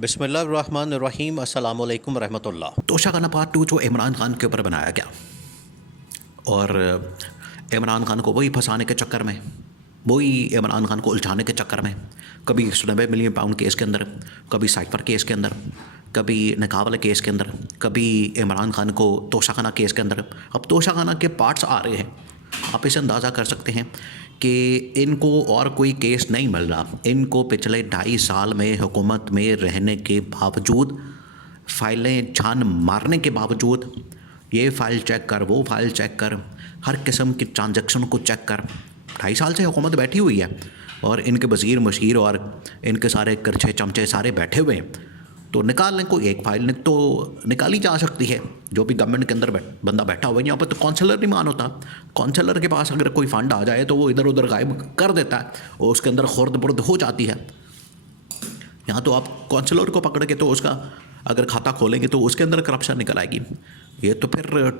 बिस्मिल्लाहिर्रहमानिर्रहीम अस्सलामु अलैकुम रहमतुल्लाह। तोशा खाना पार्ट 2 जो इमरान खान के ऊपर बनाया गया और इमरान खान को वही फंसाने के चक्कर में, वही इमरान खान को उलझाने के चक्कर में, कभी 90 मिलियन पाउंड केस के अंदर, कभी साइफर केस के अंदर, कभी निकाह वाले केस के अंदर, कभी इमरान खान को तोशा खाना केस के अंदर। अब तोशा खाना के पार्ट्स आ रहे हैं। आप इसे अंदाज़ा कर सकते हैं कि इनको और कोई केस नहीं मिल रहा। इनको पिछले 2.5 साल में हुकूमत में रहने के बावजूद, फाइलें छान मारने के बावजूद, ये फ़ाइल चेक कर, वो फ़ाइल चेक कर, हर किस्म की ट्रांजैक्शन को चेक कर, 2.5 साल से हुकूमत बैठी हुई है और इनके वज़ीर मशीर और इनके सारे करछे चमचे सारे बैठे हुए हैं। तो निकालने को एक फ़ाइल तो निकाली जा सकती है। जो भी गवर्नमेंट के अंदर बंदा बैठा हुआ है, यहाँ पर तो काउंसलर नहीं मान होता। काउंसलर के पास अगर कोई फ़ंड आ जाए तो वो इधर उधर गायब कर देता है और उसके अंदर खुर्द बुर्द हो जाती है। यहाँ तो आप काउंसलर को पकड़ के तो उसका अगर खाता खोलेंगे तो उसके अंदर करप्शन निकल आएगी। ये तो फिर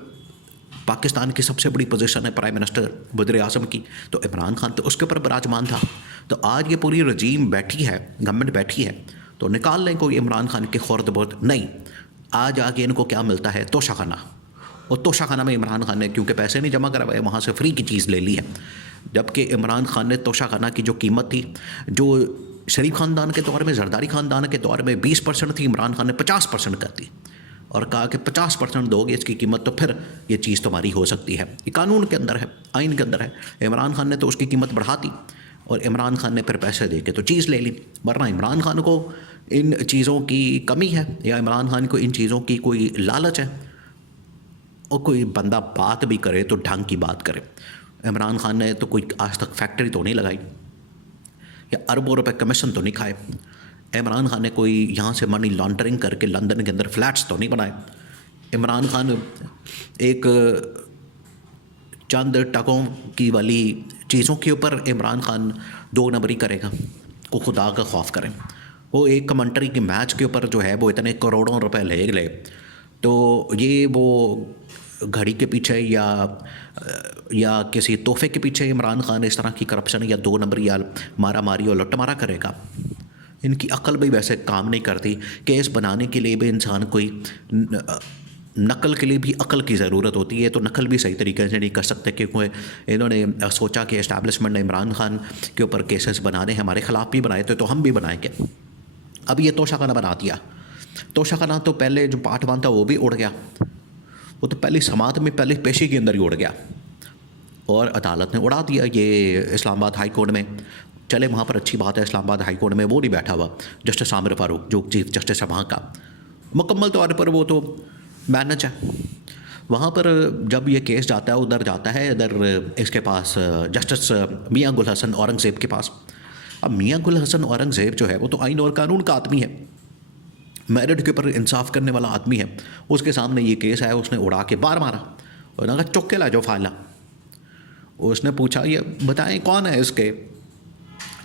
पाकिस्तान की सबसे बड़ी पोजीशन है प्राइम मिनिस्टर वज़ीर आज़म की, तो इमरान खान तो उसके ऊपर विराजमान था। तो आज ये पूरी रजीम बैठी है, गवर्नमेंट बैठी है, तो निकाल लें कोई इमरान खान के खुर्द बुर्द नहीं। आज आगे इनको क्या मिलता है? तोशा खाना। और तोशा खाना में इमरान खान ने क्योंकि पैसे नहीं जमा करवाए, वहाँ से फ्री की चीज़ ले ली है। जबकि इमरान खान ने तोशा खाना की जो कीमत थी, जो शरीफ ख़ानदान के दौर में, जरदारी ख़ानदान के दौर में 20% थी, इमरान खान ने 50% कर दी और कहा कि 50% दोगे इसकी कीमत तो फिर ये चीज़ तुम्हारी हो सकती है। ये कानून के अंदर है, आइन के अंदर है। इमरान खान ने तो उसकी कीमत बढ़ा दी और इमरान खान ने फिर पैसे दे के तो चीज़ ले ली। वरना इमरान खान को इन चीज़ों की कमी है या इमरान खान को इन चीज़ों की कोई लालच है, और कोई बंदा बात भी करे तो ढंग की बात करे। इमरान खान ने तो कोई आज तक फैक्ट्री तो नहीं लगाई या अरबों रुपए कमीशन तो नहीं खाए। इमरान खान ने कोई यहाँ से मनी लॉन्ड्रिंग करके लंदन के अंदर फ्लैट्स तो नहीं बनाए। इमरान खान एक चंद टकों की वाली चीज़ों के ऊपर इमरान खान 2 नंबरी करेगा, को खुदा का खौफ करें। वो एक कमेंट्री के मैच के ऊपर जो है वो इतने करोड़ों रुपए ले तो ये वो घड़ी के पीछे या किसी तोहफे के पीछे इमरान खान इस तरह की करप्शन या 2 नंबरी या मारा मारी और लुटमारा करेगा। इनकी अक्ल भी वैसे काम नहीं करती। केस बनाने के लिए भी इंसान कोई नकल के लिए भी अकल की ज़रूरत होती है, तो नकल भी सही तरीके से नहीं कर सकते क्योंकि इन्होंने सोचा कि इस्टेब्लिशमेंट ने इमरान खान के ऊपर केसेस बनाने, हमारे ख़िलाफ़ भी बनाए थे तो हम भी बनाएंगे। अब ये तोशा खाना बना दिया। तोशा खाना तो पहले जो पार्ट 1 था वो भी उड़ गया, वो तो पहली समात में पहली पेशी के अंदर ही उड़ गया और अदालत ने उड़ा दिया। ये इस्लामाबाद हाई कोर्ट में चले, वहाँ पर अच्छी बात है। इस्लामाबाद हाई कोर्ट में वो नहीं बैठा हुआ जस्टिस आमिर फ़ारूक, जो चीफ जस्टिस है वहाँ का, मुकम्मल तौर पर वो तो मैनेज है। वहाँ पर जब ये केस जाता है उधर जाता है, इधर इसके पास जस्टिस मियाँ गुल हसन औरंगज़ेब के पास। अब मियाँ गुल हसन औरंगज़ेब जो है वो तो आइन और कानून का आदमी है, मेरिट के ऊपर इंसाफ करने वाला आदमी है। उसके सामने ये केस आया, उसने उड़ा के बार मारा और ना चुक के ला जो फाइला। उसने पूछा ये बताएं कौन है इसके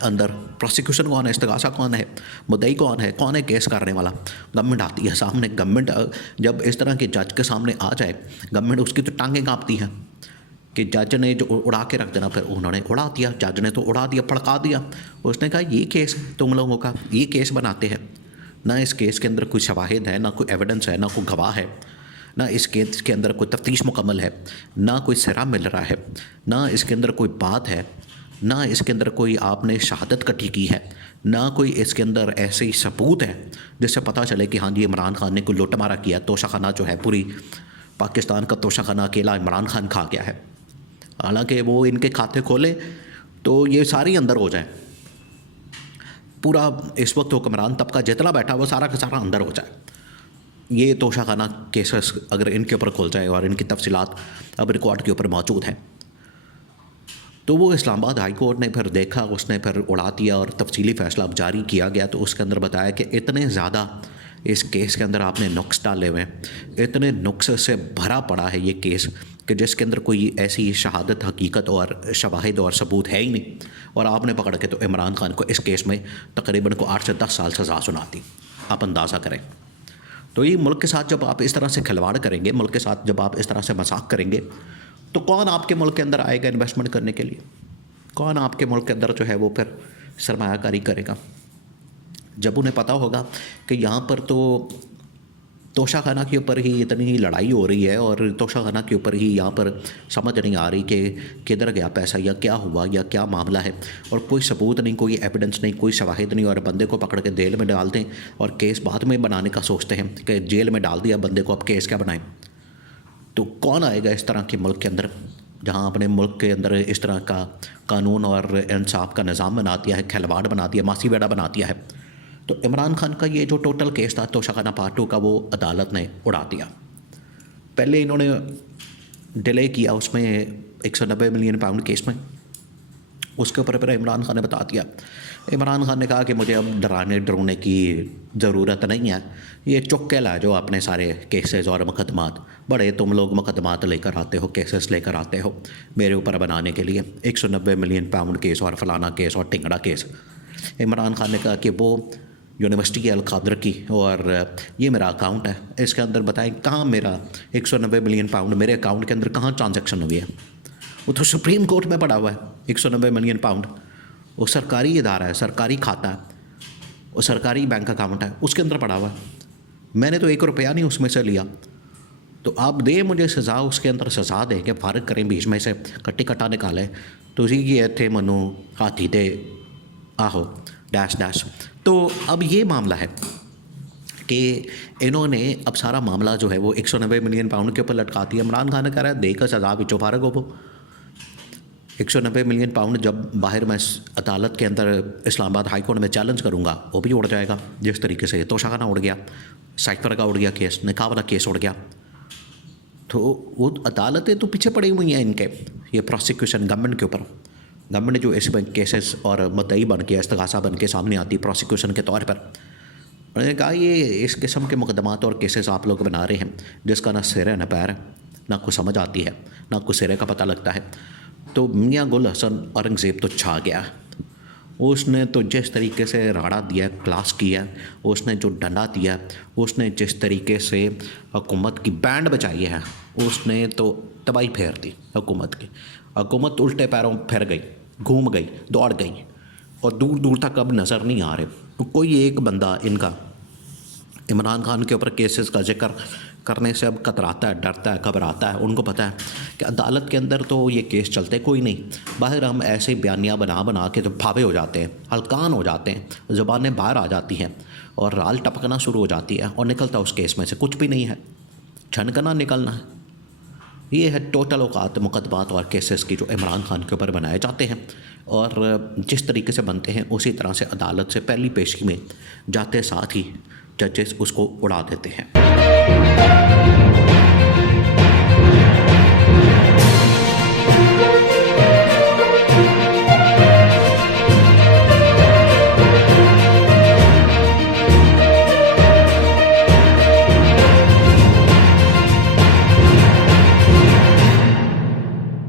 अंदर, प्रोसिक्यूशन कौन है, इस्तगासा कौन है, मुद्दई कौन है केस करने वाला। गवर्नमेंट आती है सामने। गवर्नमेंट जब इस तरह के जज के सामने आ जाए, गवर्नमेंट उसकी तो टांगें काँपती हैं कि जज ने जो उड़ा के रख देना, फिर उन्होंने उड़ा दिया। जज ने तो उड़ा दिया, फड़का दिया। उसने कहा ये केस तुम लोगों का, ये केस बनाते हैं ना, इस केस के अंदर कोई शवाहिद है, ना कोई एविडेंस है, ना कोई गवाह है, ना इस केस के अंदर कोई तफ्तीश मुकम्मल है, ना कोई सिरा मिल रहा है, ना इसके अंदर कोई बात है, ना इसके अंदर कोई आपने शहादत इकट्ठी की है, ना कोई इसके अंदर ऐसे ही सबूत है जिससे पता चले कि हाँ जी इमरान खान ने कोई लुट मारा किया। तोशा खाना जो है पूरी पाकिस्तान का तोशा खाना अकेला इमरान खान खा गया है। हालांकि वो इनके खाते खोले तो ये सारी अंदर हो जाए, पूरा इस वक्त हुक्मरान तबका जितना बैठा वो सारा का सारा अंदर हो जाए। ये तोशा खाना केसेस अगर इनके ऊपर खुल जाए और इनकी तफसीलात अब रिकॉर्ड के ऊपर मौजूद हैं, तो वो इस्लामाबाद हाई कोर्ट ने फिर देखा, उसने फिर उड़ा दिया और तफसीली फ़ैसला अब जारी किया गया। तो उसके अंदर बताया कि इतने ज़्यादा इस केस के अंदर आपने नुक्स डाले हुए हैं, इतने नुक्स से भरा पड़ा है ये केस कि जिसके अंदर कोई ऐसी शहादत, हकीकत और शवाहिद और सबूत है ही नहीं, और आपने पकड़ के तो इमरान खान को इस केस में तकरीबन को 8 से 10 साल सज़ा सुना दी। आप अंदाज़ा करें। तो ये मुल्क के साथ जब आप इस तरह से खिलवाड़ करेंगे, मुल्क के साथ जब आप इस तरह से मजाक करेंगे, तो कौन आपके मुल्क के अंदर आएगा इन्वेस्टमेंट करने के लिए? कौन आपके मुल्क के अंदर जो है वो फिर सरमायाकारी करेगा? जब उन्हें पता होगा कि यहाँ पर तो तोशाखाना के ऊपर ही इतनी लड़ाई हो रही है और तोशाखाना के ऊपर ही यहाँ पर समझ नहीं आ रही कि किधर गया पैसा या क्या हुआ या क्या मामला है, और कोई सबूत नहीं, कोई एविडेंस नहीं, कोई शवाहिद नहीं, और बंदे को पकड़ के जेल में डाल दें और केस बाद में बनाने का सोचते हैं कि जेल में डाल दिया बंदे को, अब केस क्या बनाएं। तो कौन आएगा इस तरह के मुल्क के अंदर जहाँ अपने मुल्क के अंदर इस तरह का कानून और इंसाफ का निज़ाम बना दिया है, खिलवाड़ बना दिया, मासी बेड़ा बना दिया है। तो इमरान खान का ये जो टोटल केस था तोशाखाना पार्ट 2 का, वो अदालत ने उड़ा दिया। पहले इन्होंने डिले किया उसमें 190 मिलियन पाउंड केस में, उसके ऊपर फिर इमरान खान ने बता दिया। इमरान खान ने कहा कि मुझे अब डराने डरोने की ज़रूरत नहीं है, ये चुप के ला जो अपने सारे केसेस और मुकदमात, बड़े तुम लोग मुकदमात लेकर आते हो, केसेस लेकर आते हो मेरे ऊपर बनाने के लिए, 190 मिलियन पाउंड केस और फलाना केस और टिंगड़ा केस। इमरान खान ने कहा कि वो यूनिवर्सिटी अल कादर की और ये मेरा अकाउंट है, इसके अंदर बताएं कहाँ मेरा 190 मिलियन पाउंड मेरे अकाउंट के अंदर कहाँ ट्रांजैक्शन हुई है। वो तो सुप्रीम कोर्ट में पड़ा हुआ है 190 मिलियन पाउंड, वो सरकारी इदारा है, सरकारी खाता है, वो सरकारी बैंक अकाउंट है, उसके अंदर पड़ा हुआ है। मैंने तो 1 रुपया नहीं उसमें से लिया। तो आप दे मुझे सज़ा, उसके अंदर सज़ा दें कि फ़र्क करें बीच में से कट्टी कट्टा निकालें। तो उसी की थे मनु हाथी थे आहो डैश डैश। तो अब ये मामला है कि इन्होंने अब सारा मामला जो है वो 190 मिलियन पाउंड के ऊपर लटका दिया। इमरान खान ने कह रहा है देकर सज़ा बिचो फारग हो। वो 190 मिलियन पाउंड जब बाहर मैं अदालत के अंदर इस्लामाबाद हाई कोर्ट में चैलेंज करूँगा वो भी उड़ जाएगा, जिस तरीके से तोशाखाना उड़ गया, साइफर का उड़ गया केस, निकाह वाला केस उड़ गया। तो वो अदालतें तो पीछे पड़ी हुई हैं इनके, ये प्रोसिक्यूशन गवर्नमेंट के ऊपर। गवर्नमेंट जो इस केसेस और मुद्दई बन के इस्तगासा बन के सामने आती प्रोसिक्यूशन के तौर पर, उन्होंने कहा ये इस किस्म के मुकदमात और केसेस आप लोग बना रहे हैं जिसका ना सिर है ना पैर है, ना कुछ समझ आती है, ना कुछ सिरे का पता लगता है। तो मियाँ गुल हसन औरंगज़ेब तो छा गया, उसने तो जिस तरीके से राड़ा दिया, क्लास किया, उसने जो डंडा दिया, उसने जिस तरीके से हुकूमत की बैंड बचाई है, उसने तो तबाही फेर दी हुकूमत की। हुकूमत उल्टे पैरों फिर गई, घूम गई, दौड़ गई और दूर दूर तक अब नज़र नहीं आ रहे। तो कोई एक बंदा इनका इमरान खान के ऊपर केसेस का जिक्र करने से अब कतराता है, डरता है, घबराता है। उनको पता है कि अदालत के अंदर तो ये केस चलते कोई नहीं, बाहर हम ऐसे बयानियाँ बना बना के तो फावे हो जाते हैं, हल्कान हो जाते हैं, ज़ुबानें बाहर आ जाती हैं और राल टपकना शुरू हो जाती है और निकलता उस केस में से कुछ भी नहीं है, छनकना निकलना है। ये है टोटल औकात मुकदमात और केसेस की जो इमरान खान के ऊपर बनाए जाते हैं, और जिस तरीके से बनते हैं उसी तरह से अदालत से पहली पेशी में जाते साथ ही जजेस उसको उड़ा देते हैं।